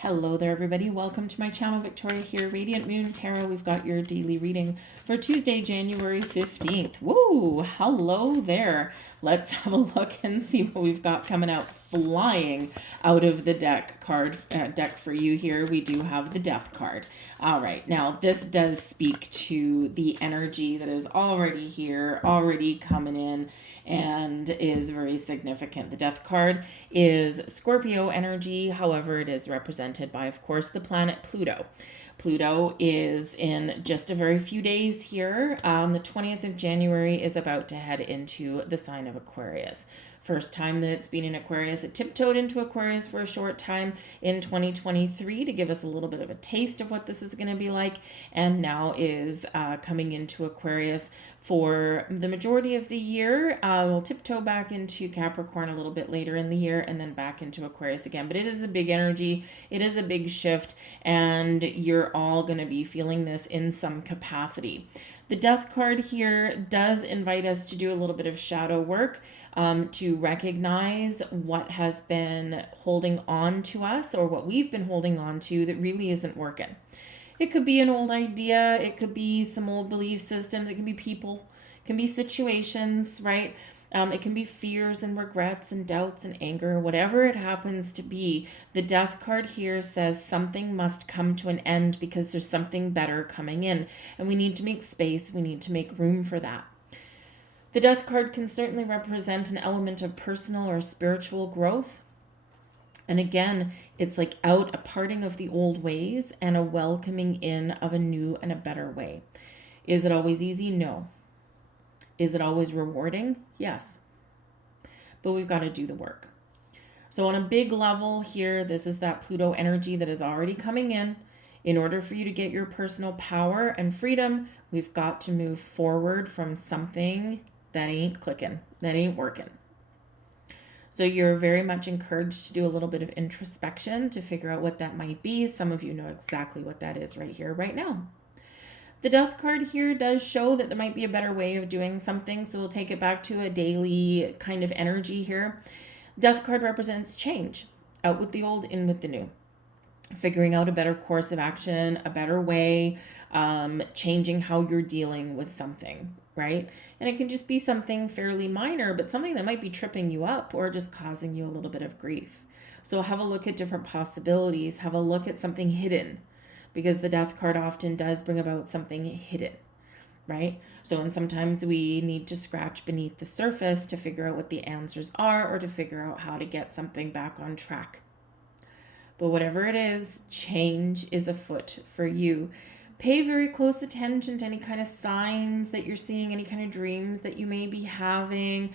Hello there, everybody. Welcome to my channel. Victoria here, Radiant Moon Tarot. We've got your daily reading for Tuesday, January 15th. Woo! Hello there. Let's have a look and see what we've got coming out flying out of the deck for you here. We do have the Death card. All right. Now, this does speak to the energy that is already here, already coming in, and is very significant. The Death card is Scorpio energy. However, it is represented by, of course, the planet Pluto. Pluto is in just a very few days here. The 20th of January is about to head into the sign of Aquarius. First time that it's been in Aquarius. It tiptoed into Aquarius for a short time in 2023 to give us a little bit of a taste of what this is going to be like, and now is coming into Aquarius for the majority of the year. We'll tiptoe back into Capricorn a little bit later in the year and then back into Aquarius again. But it is a big energy. It is a big shift, and you're all going to be feeling this in some capacity. The Death card here does invite us to do a little bit of shadow work, to recognize what has been holding on to us, or what we've been holding on to that really isn't working. It could be an old idea. It could be some old belief systems. It can be people. It can be situations, right? It can be fears and regrets and doubts and anger, whatever it happens to be. The Death card here says something must come to an end because there's something better coming in, and we need to make space. We need to make room for that. The Death card can certainly represent an element of personal or spiritual growth. And again, it's like a parting of the old ways and a welcoming in of a new and a better way. Is it always easy? No. Is it always rewarding? Yes. But we've got to do the work. So on a big level here, this is that Pluto energy that is already coming in. In order for you to get your personal power and freedom, we've got to move forward from something that ain't clicking, that ain't working. So you're very much encouraged to do a little bit of introspection to figure out what that might be. Some of you know exactly what that is right here, right now. The Death card here does show that there might be a better way of doing something, so we'll take it back to a daily kind of energy here. Death card represents change. Out with the old, in with the new. Figuring out a better course of action, a better way, changing how you're dealing with something, right? And it can just be something fairly minor, but something that might be tripping you up or just causing you a little bit of grief. So have a look at different possibilities. Have a look at something hidden, because the Death card often does bring about something hidden, right? So, and sometimes we need to scratch beneath the surface to figure out what the answers are, or to figure out how to get something back on track. But whatever it is, change is afoot for you. Pay very close attention to any kind of signs that you're seeing, any kind of dreams that you may be having,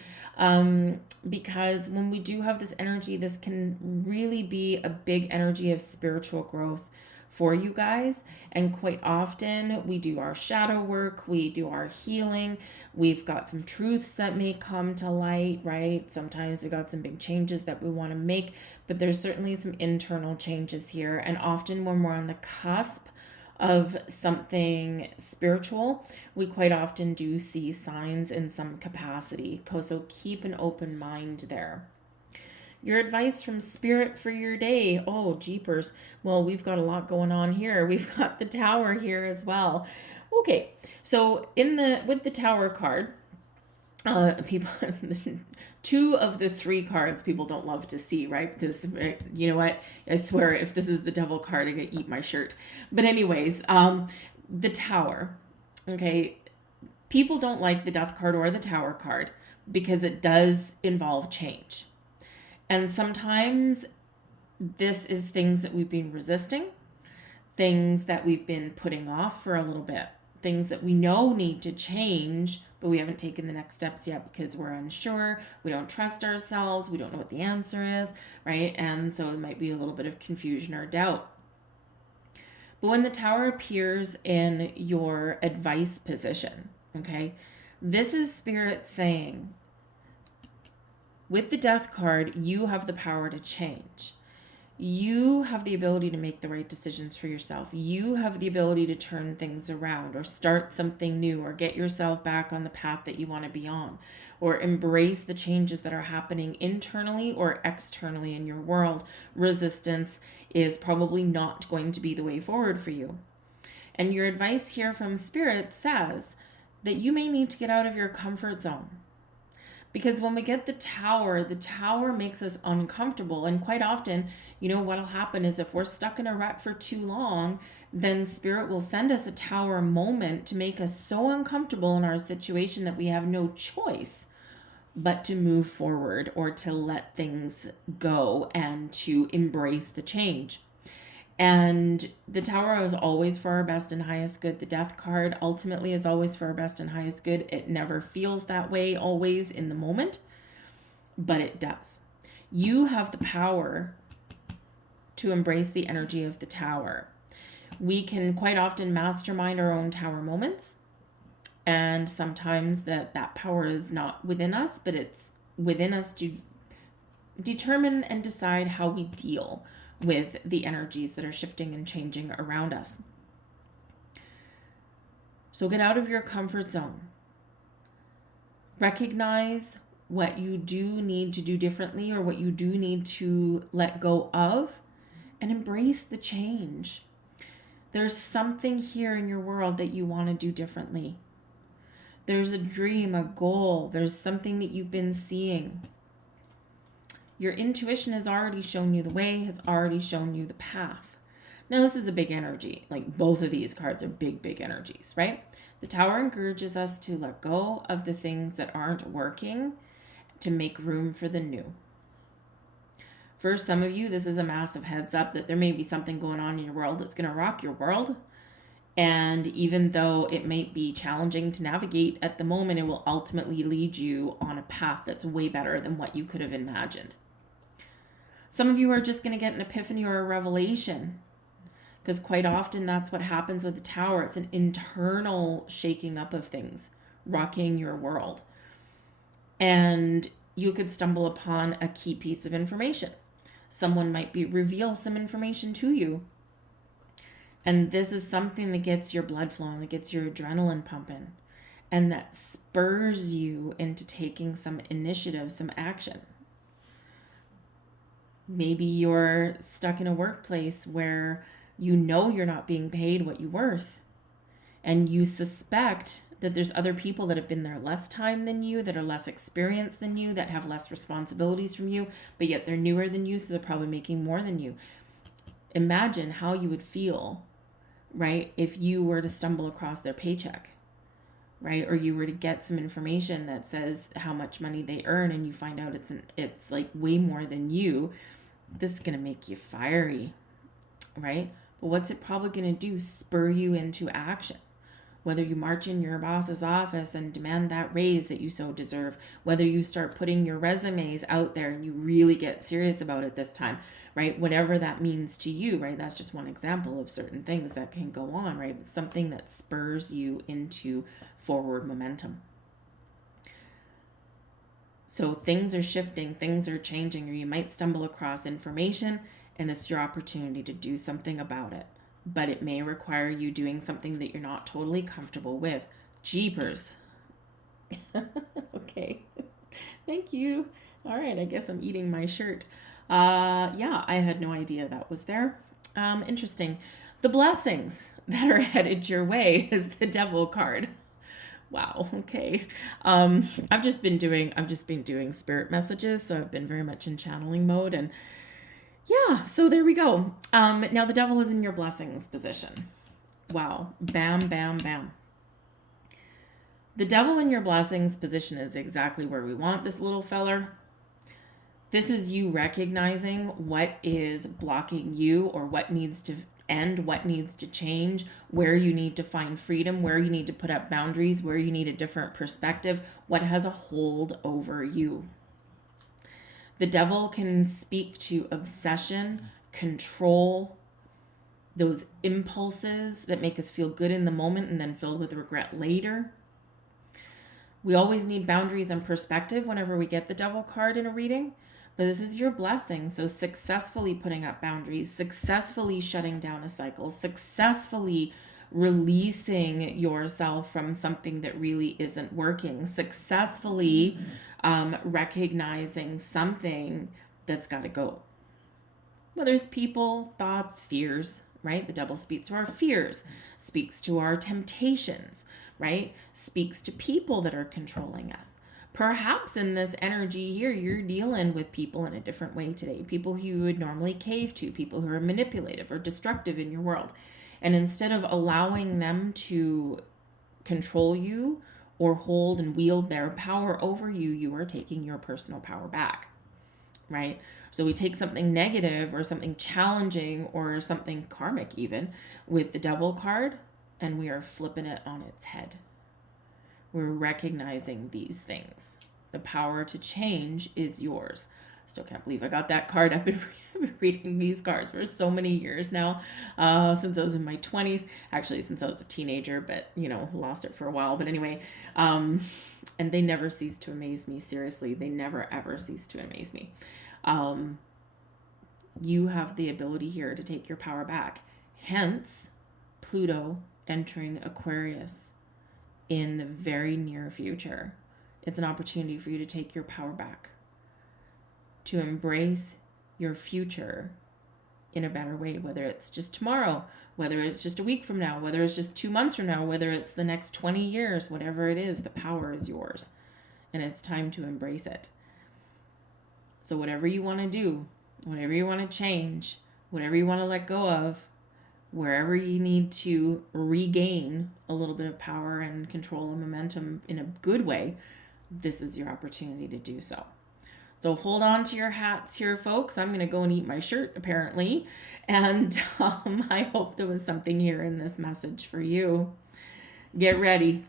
because when we do have this energy, this can really be a big energy of spiritual growth for you guys. And quite often we do our shadow work, we do our healing, we've got some truths that may come to light, right? Sometimes we've got some big changes that we want to make, but there's certainly some internal changes here. And often when we're on the cusp of something spiritual, we quite often do see signs in some capacity. So keep an open mind there. Your advice from Spirit for your day. Oh, jeepers. Well, we've got a lot going on here. We've got the Tower here as well. Okay, so with the Tower card, people, two of the three cards people don't love to see, right? Because you know what? I swear, if this is the Devil card, I'm gonna eat my shirt. But anyways, the Tower. Okay, people don't like the Death card or the Tower card because it does involve change. And sometimes this is things that we've been resisting, things that we've been putting off for a little bit, things that we know need to change, but we haven't taken the next steps yet because we're unsure, we don't trust ourselves, we don't know what the answer is, right? And so it might be a little bit of confusion or doubt. But when the Tower appears in your advice position, okay, this is Spirit saying, with the Death card, you have the power to change. You have the ability to make the right decisions for yourself. You have the ability to turn things around or start something new or get yourself back on the path that you want to be on, or embrace the changes that are happening internally or externally in your world. Resistance is probably not going to be the way forward for you. And your advice here from Spirit says that you may need to get out of your comfort zone. Because when we get the tower makes us uncomfortable. And quite often, what'll happen is if we're stuck in a rut for too long, then Spirit will send us a tower moment to make us so uncomfortable in our situation that we have no choice but to move forward or to let things go and to embrace the change. And the tower is always for our best and highest good. The death card ultimately is always for our best and highest good. It never feels that way always in the moment, but it does. You have the power to embrace the energy of the tower. We can quite often mastermind our own tower moments. And sometimes that power is not within us, but it's within us to determine and decide how we deal with the energies that are shifting and changing around us. So get out of your comfort zone. Recognize what you do need to do differently or what you do need to let go of, and embrace the change. There's something here in your world that you want to do differently. There's a dream, a goal. There's something that you've been seeing. Your intuition has already shown you the way, has already shown you the path. Now, this is a big energy. Like, both of these cards are big, big energies, right? The tower encourages us to let go of the things that aren't working to make room for the new. For some of you, this is a massive heads up that there may be something going on in your world that's going to rock your world. And even though it might be challenging to navigate at the moment, it will ultimately lead you on a path that's way better than what you could have imagined. Some of you are just going to get an epiphany or a revelation, because quite often that's what happens with the tower. It's an internal shaking up of things, rocking your world. And you could stumble upon a key piece of information. Someone might reveal some information to you. And this is something that gets your blood flowing, that gets your adrenaline pumping, and that spurs you into taking some initiative, some action. Maybe you're stuck in a workplace where you're not being paid what you're worth. And you suspect that there's other people that have been there less time than you, that are less experienced than you, that have less responsibilities from you, but yet they're newer than you, so they're probably making more than you. Imagine how you would feel, right, if you were to stumble across their paycheck, right? Or you were to get some information that says how much money they earn and you find out it's like way more than you. This is going to make you fiery, right? But what's it probably going to do? Spur you into action. Whether you march in your boss's office and demand that raise that you so deserve, whether you start putting your resumes out there and you really get serious about it this time, right? Whatever that means to you, right? That's just one example of certain things that can go on, right? It's something that spurs you into forward momentum. So things are shifting, things are changing, or you might stumble across information and it's your opportunity to do something about it. But it may require you doing something that you're not totally comfortable with. Jeepers. Okay. Thank you. All right, I guess I'm eating my shirt. Yeah, I had no idea that was there. Interesting. The blessings that are headed your way is the Devil card. Wow. Okay. I've just been doing spirit messages, so I've been very much in channeling mode, and yeah, so there we go. Now the Devil is in your blessings position. Wow. Bam, bam, bam. The Devil in your blessings position is exactly where we want this little feller. This is you recognizing what is blocking you, or what needs to end, what needs to change, where you need to find freedom, where you need to put up boundaries, where you need a different perspective, what has a hold over you. The Devil can speak to obsession, control, those impulses that make us feel good in the moment and then filled with regret later. We always need boundaries and perspective whenever we get the Devil card in a reading, But this is your blessing. So successfully putting up boundaries, successfully shutting down a cycle, successfully releasing yourself from something that really isn't working, successfully recognizing something that's got to go. Whether it's people, thoughts, fears, right? The devil speaks to our fears, speaks to our temptations, right? Speaks to people that are controlling us. Perhaps in this energy here, you're dealing with people in a different way today. People who you would normally cave to, people who are manipulative or destructive in your world. And instead of allowing them to control you or hold and wield their power over you, you are taking your personal power back, right? So we take something negative or something challenging or something karmic even with the devil card, and we are flipping it on its head. We're recognizing these things. The power to change is yours. Still can't believe I got that card. I've been reading these cards for so many years now, since I was in my 20s. Actually, since I was a teenager, but, lost it for a while. But anyway, and they never cease to amaze me. Seriously, they never, ever cease to amaze me. You have the ability here to take your power back. Hence, Pluto entering Aquarius in the very near future. It's an opportunity for you to take your power back, to embrace your future in a better way, whether it's just tomorrow, whether it's just a week from now, whether it's just 2 months from now, whether it's the next 20 years, whatever it is, the power is yours. And it's time to embrace it. So whatever you want to do, whatever you want to change, whatever you want to let go of, wherever you need to regain a little bit of power and control and momentum in a good way, this is your opportunity to do so. So hold on to your hats here, folks. I'm going to go and eat my shirt, apparently. And I hope there was something here in this message for you. Get ready.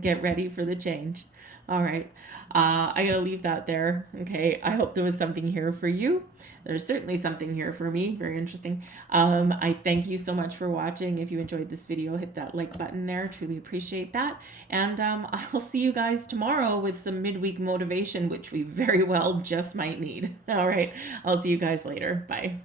Get ready for the change. All right. I got to leave that there. Okay. I hope there was something here for you. There's certainly something here for me. Very interesting. I thank you so much for watching. If you enjoyed this video, hit that like button there. Truly appreciate that. And I will see you guys tomorrow with some midweek motivation, which we very well just might need. All right. I'll see you guys later. Bye.